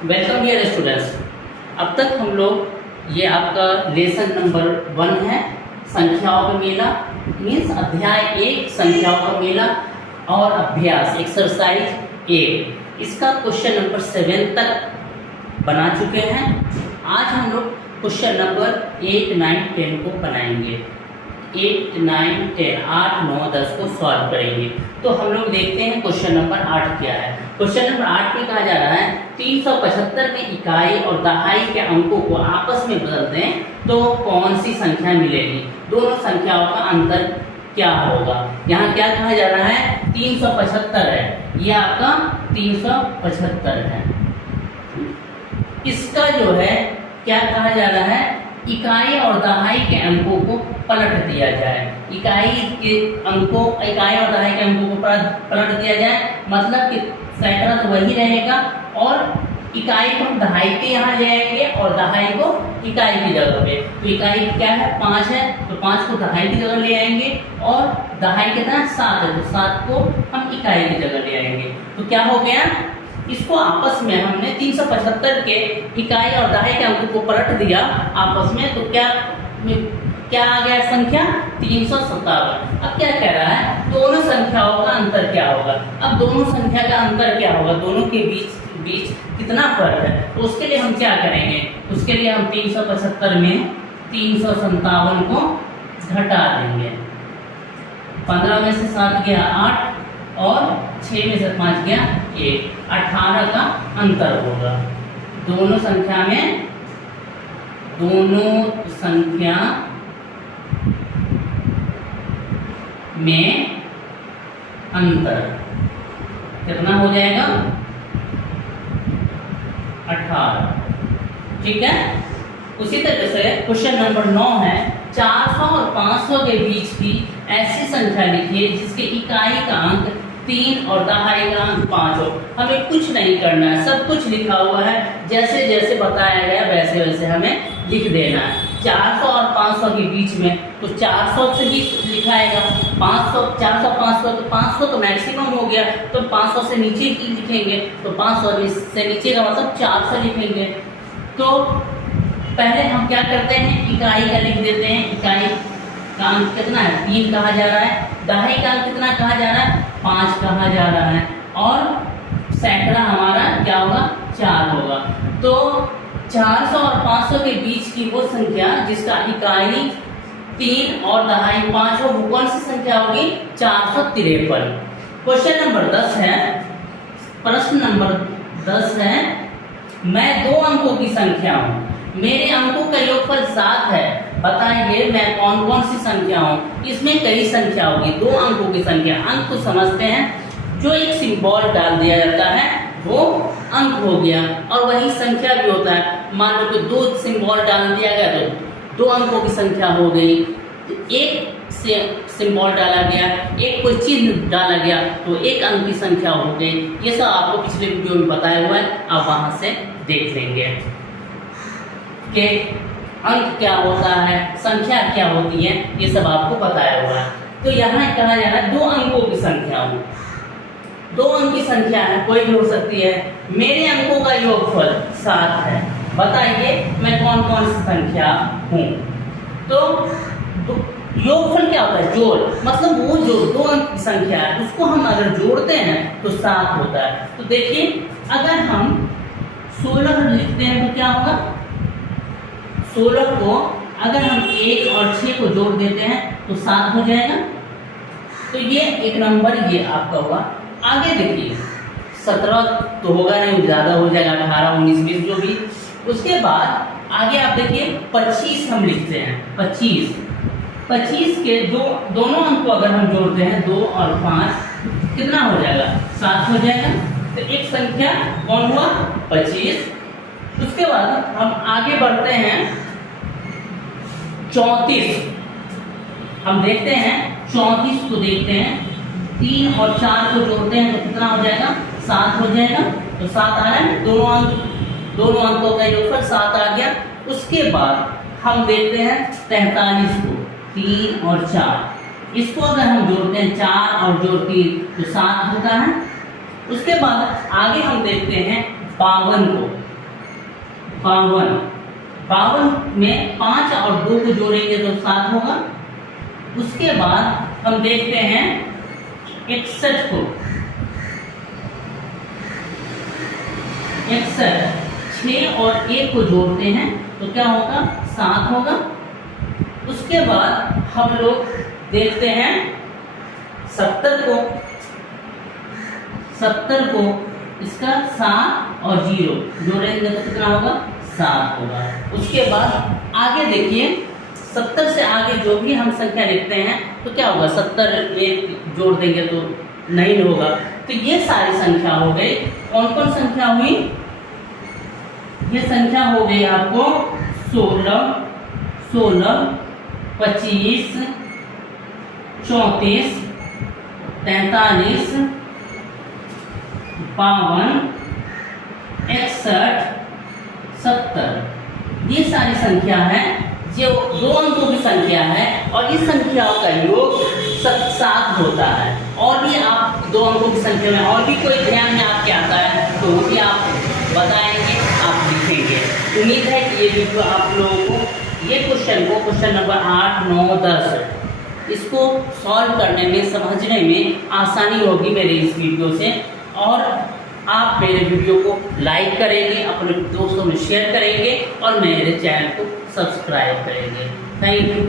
Welcome dear students. अब तक हम लोग ये आपका लेसन नंबर 1 है, संख्याओं का मेला मीन्स अध्याय 1 संख्याओं का मेला और अभ्यास एक्सरसाइज 1 इसका क्वेश्चन नंबर 7 तक बना चुके हैं। आज हम लोग क्वेश्चन नंबर 8, 9, 10 को बनाएंगे। 8, 9, 10 8, 9, 10 को सॉल्व करेंगे। तो हम लोग देखते हैं क्वेश्चन नंबर 8 क्या है। क्वेश्चन नंबर 8 में कहा जा रहा है 375 में इकाई और दहाई के अंकों को आपस में बदल दें तो कौन सी संख्या मिलेगी, दोनों संख्याओं का अंतर क्या होगा। यहाँ क्या कहा जा रहा है 375 है, ये आपका 375 है। इसका जो है क्या कहा जा रहा है इकाई और दहाई के अंकों को पलट दिया जाए। इकाई और दहाई के अंकों को पलट दिया जाए, मतलब कि सैकड़ा तो वही रहेगा और इकाई को हम दहाई के यहाँ ले आएंगे और दहाई को इकाई की जगह पे। तो इकाई क्या है 5 है, तो 5 को दहाई की जगह ले आएंगे और दहाई कितना 7 है, तो 7 को हम इकाई की जगह ले आएंगे। तो क्या हो गया, इसको आपस में हमने 375 के इकाई और दहाई के अंकों को पलट दिया आपस में, तो क्या आ गया संख्या 357। अब क्या कह रहा है दोनों संख्याओं का अंतर क्या होगा। अब दोनों संख्या का अंतर क्या होगा, दोनों के बीच कितना फर्क है, तो उसके लिए हम क्या करेंगे, उसके लिए हम 375 में 357 को घटा देंगे। 15 में से 7 गया 8 और 6 में से 5 गया 1, 18 का अंतर होगा। दोनों संख्या में अंतर कितना हो जाएगा 18। ठीक है। उसी तरह से क्वेश्चन नंबर 9 है 400 और 500 के बीच की ऐसी संख्या लिखिए जिसके इकाई का अंक 3 और दहाई का अंक 5 हो। हमें कुछ नहीं करना है, सब कुछ लिखा हुआ है, जैसे जैसे बताया गया वैसे वैसे हमें लिख देना है। 400 और 500 के बीच में तो 400 से ही लिखाएगा, 400 500 तो 500 तो मैक्सिमम हो गया, तो 500 से नीचे ही लिखेंगे, तो 500 से नीचे का मतलब 400 लिखेंगे। तो पहले हम क्या करते हैं इकाई का लिख देते हैं। इकाई का अंक कितना है 3 कहा जा रहा है, दहाई का अंक कितना कहा जा रहा है 5 कहा जा रहा है और सैकड़ा हमारा क्या होगा 4 होगा। तो 400 और 500 के बीच की वो संख्या जिसका इकाई 3 और दहाई 5 हो, वो कौन सी संख्या होगी 453। क्वेश्चन नंबर 10 है, प्रश्न नंबर 10 है मैं 2 अंकों की संख्या हूँ, मेरे अंकों का योगफल 7 है, बताइए मैं कौन कौन सी संख्या हूँ। इसमें कई संख्या होगी, 2 अंकों की संख्या। अंक को समझते हैं, जो एक सिंबल डाल दिया जाता है वो अंक हो गया और वही संख्या भी होता है। मान लो कि 2 सिंबल डाल दिया गया तो 2 अंकों की संख्या हो गई। एक से सिंबल डाला गया, एक कोई चिन्ह डाला गया तो 1 अंक की संख्या हो गई। ये सब आपको पिछले वीडियो में बताया हुआ है, आप वहां से देख लेंगे कि अंक क्या होता है, संख्या क्या होती है, ये सब आपको बताया हुआ है। तो यहाँ कहा जा रहा है 2 अंकों की संख्या हो, 2 अंक की संख्या है, कोई भी हो सकती है। मेरे अंकों का योगफल 7 है, बताइए मैं कौन कौन सी संख्या हूँ। तो योगफल क्या होता है जोड़, मतलब वो जो 2 अंक की संख्या है उसको हम अगर जोड़ते हैं तो 7 होता है। तो देखिए अगर हम 16 लिखते हैं तो क्या होगा, 16 को अगर हम 1 और 6 को जोड़ देते हैं तो 7 हो जाएगा। तो ये एक नंबर ये आपका हुआ। आगे देखिए 17 तो होगा नहीं, ज़्यादा हो जाएगा 18, 19, 20 जो भी। उसके बाद आगे आप देखिए 25 हम लिखते हैं। 25 के दोनों अंक को अगर हम जोड़ते हैं 2 और 5 कितना हो जाएगा 7 हो जाएगा। तो एक संख्या कौन हुआ 25। उसके बाद हम आगे बढ़ते हैं 34। हम देखते हैं 34 को देखते हैं, 3 और 4 को जोड़ते हैं तो कितना हो जाएगा 7 हो जाएगा। तो 7 आ रहा है, दोनों अंकों का योगफल 7 आ गया। उसके बाद हम देखते हैं 43 को, 3 और 4, इसको अगर हम जोड़ते हैं 4 और जोड़ 3 तो 7 होता है। उसके बाद आगे हम देखते हैं 52 को, 52। 52 में 5 और 2 को जोड़ेंगे तो 7 होगा। उसके बाद हम देखते हैं 61 को। 61 6 और 1 को जोड़ते हैं तो क्या होगा? 7 होगा। उसके बाद हम लोग देखते हैं 70 को। 70 को इसका 7 और 0 जोड़ेंगे तो कितना होगा? 7 होगा। उसके बाद आगे देखिए 70 से आगे जो भी हम संख्या लिखते हैं तो क्या होगा? 70 में जोड़ देंगे तो 9 होगा। तो ये सारी संख्या हो गई। कौन कौन संख्या हुई? ये संख्या हो गई आपको 16, 25, 34, 43, 52, 61, 70। ये सारी संख्या है जो 2 अंकों की संख्या है और इस संख्याओं का योग 7 होता है। और भी आप 2 अंकों की संख्या में और भी कोई ध्यान में आपके आता है तो वो भी आप बताएंगे, आप लिखेंगे। उम्मीद है कि ये वीडियो आप लोगों को ये क्वेश्चन नंबर 8, 9, 10 इसको सॉल्व करने में, समझने में आसानी होगी मेरे इस वीडियो से। और आप मेरे वीडियो को लाइक करेंगे, अपने दोस्तों में शेयर करेंगे और मेरे चैनल को सब्सक्राइब करेंगे। Thank you.